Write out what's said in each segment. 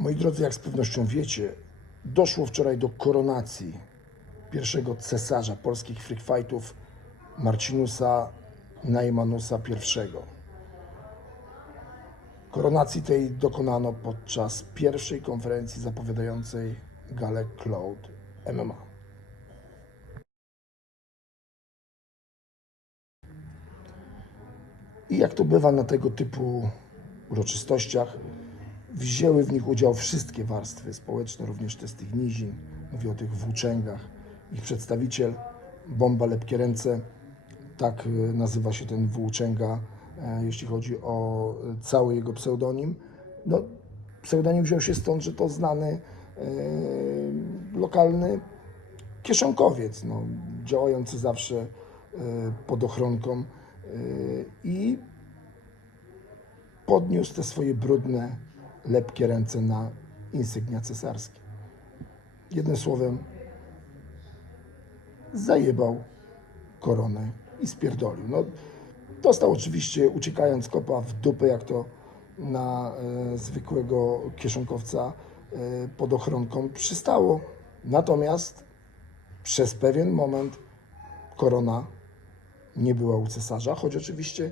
Moi drodzy, jak z pewnością wiecie, doszło wczoraj do koronacji pierwszego cesarza polskich freak fightów Marcinusa Najmanusa I. Koronacji tej dokonano podczas pierwszej konferencji zapowiadającej galę Cloud MMA. I jak to bywa na tego typu uroczystościach, wzięły w nich udział wszystkie warstwy społeczne, również te z tych nizin. Mówię o tych włóczęgach. Ich przedstawiciel, Bomba Lepkie Ręce, tak e, nazywa się ten włóczęga, e, jeśli chodzi o e, cały jego pseudonim. No, pseudonim wziął się stąd, że to znany lokalny kieszonkowiec, no, działający zawsze pod ochronką i podniósł te swoje brudne, lepkie ręce na insygnia cesarskie. Jednym słowem, zajebał koronę i spierdolił. No, dostał oczywiście, uciekając kopa w dupę, jak to na e, zwykłego kieszonkowca e, pod ochronką przystało. Natomiast przez pewien moment korona nie była u cesarza, choć oczywiście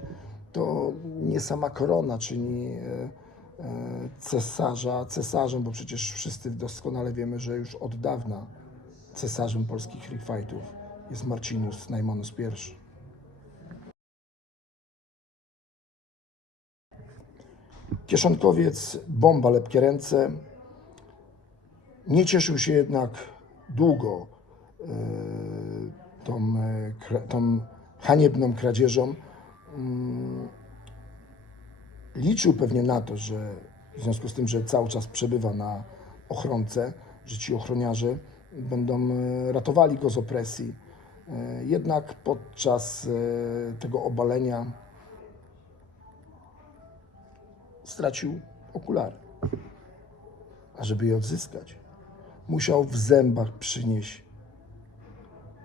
to nie sama korona czyni e, cesarza cesarzem, bo przecież wszyscy doskonale wiemy, że już od dawna cesarzem polskich fightów jest Marcinus Najmanus I. Kieszonkowiec, bomba lepkie ręce, nie cieszył się jednak długo e, tą, e, tą haniebną kradzieżą. Liczył pewnie na to, że w związku z tym, że cały czas przebywa na ochronce, że ci ochroniarze będą e, ratowali go z opresji. E, Jednak podczas e, tego obalenia stracił okulary. A żeby je odzyskać, musiał w zębach przynieść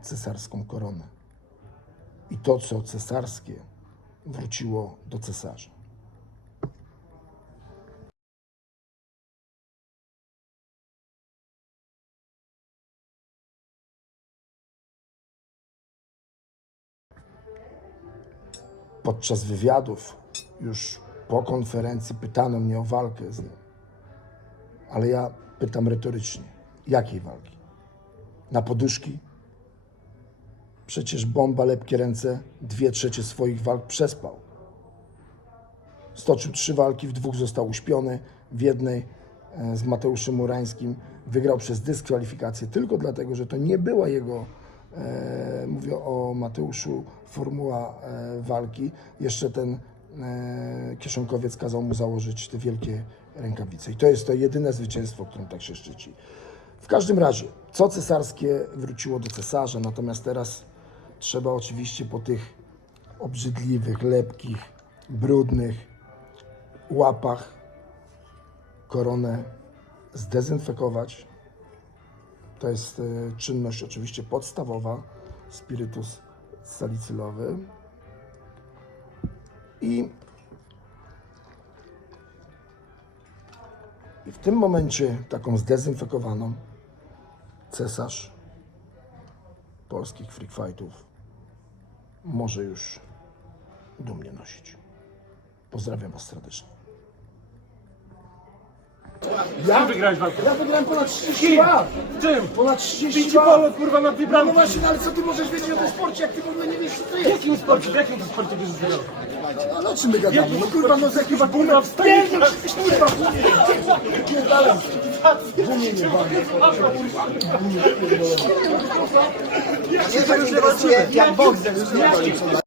cesarską koronę. I to, co cesarskie, wróciło do cesarza. Podczas wywiadów, już po konferencji, pytano mnie o walkę z nim. Ale ja pytam retorycznie: jakiej walki? Na poduszki? Przecież bomba lepkie ręce dwie trzecie swoich walk przespał. Stoczył trzy walki, w dwóch został uśpiony, w jednej e, z Mateuszem Murańskim wygrał przez dyskwalifikację tylko dlatego, że to nie była jego, mówię o Mateuszu, formuła e, walki. Jeszcze ten e, kieszonkowiec kazał mu założyć te wielkie rękawice. I to jest to jedyne zwycięstwo, którym tak się szczyci. W każdym razie, co cesarskie wróciło do cesarza, natomiast teraz trzeba oczywiście po tych obrzydliwych, lepkich, brudnych łapach koronę zdezynfekować. To jest e, czynność oczywiście podstawowa, spirytus salicylowy. I, I w tym momencie taką zdezynfekowaną cesarz polskich freak fightów może już dumnie nosić. Pozdrawiam Was serdecznie. Ja wygrałeś walkę. Ja wygrałem ponad 30 lat! Czym? Ponad 30 Pięci lat! polo, kurwa, na dwie No bramki. właśnie, no ale co ty możesz wiedzieć o tym sporcie, jak ty w ogóle nie wiesz, co to W jest? jakim sporcie, w jakim to sporcie bierzesz udział? No o czym my gadamy? No kurwa, no z jakiejś Kurwa, wstań! Nie, no kurwa, nie dalej. Gumie nie bawię. Nie, to już nie walczymy. Jak Bogdan już nie walczymy.